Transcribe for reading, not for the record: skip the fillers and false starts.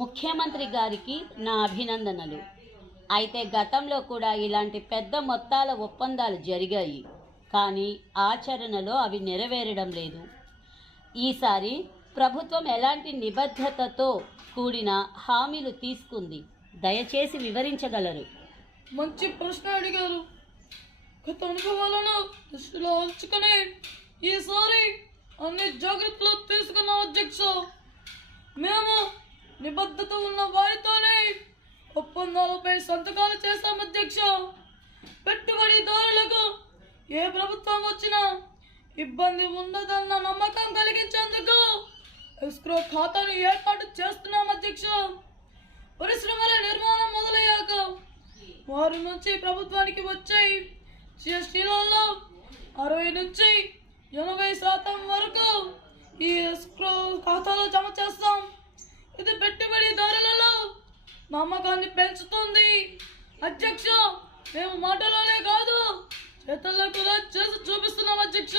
ముఖ్యమంత్రి గారికి నా అభినందనలు. అయితే గతంలో కూడా ఇలాంటి పెద్ద మొత్తాల ఒప్పందాలు జరిగాయి, కానీ ఆచరణలో అవి నెరవేరడం లేదు. ఈసారి ప్రభుత్వం ఎలాంటి నిబద్ధతతో కూడిన హామీలు తీసుకుంది? దయచేసి వివరించగలరు? మంచి ప్రశ్న అడిగారు. గత అనుభవాలను దృష్టిలో ఉంచుకొని ఈసారి అన్ని జాగ్రత్తలు తీసుకున్నాం అధ్యక్ష. మేము నిబద్ధత ఉన్న వారితోనే ఒప్పందాలపై సంతకాలు చేస్తాం అధ్యక్ష. పెట్టుబడిదారులకు ఏ ప్రభుత్వం వచ్చినా ఇబ్బంది ఉండదన్న నమ్మకం కలిగించేందుకు ఎస్క్రో ఖాతాను ఏర్పాటు చేస్తున్నాం అధ్యక్ష. పరిశ్రమల నిర్మాణం మొదలయ్యాక వారి నుంచి ప్రభుత్వానికి వచ్చే జిఎస్టీలలో 60 నుంచి 80% వరకు ఈ ఎస్క్రో ఖాతాలో జమ చేస్తాం. ఇది పెట్టుబడిదారులలో నమ్మకాన్ని పెంచుతుంది అధ్యక్ష. మేము మాటలోనే కాదు, చేతల్లో కూడా చేసి చూపిస్తున్నాం అధ్యక్ష.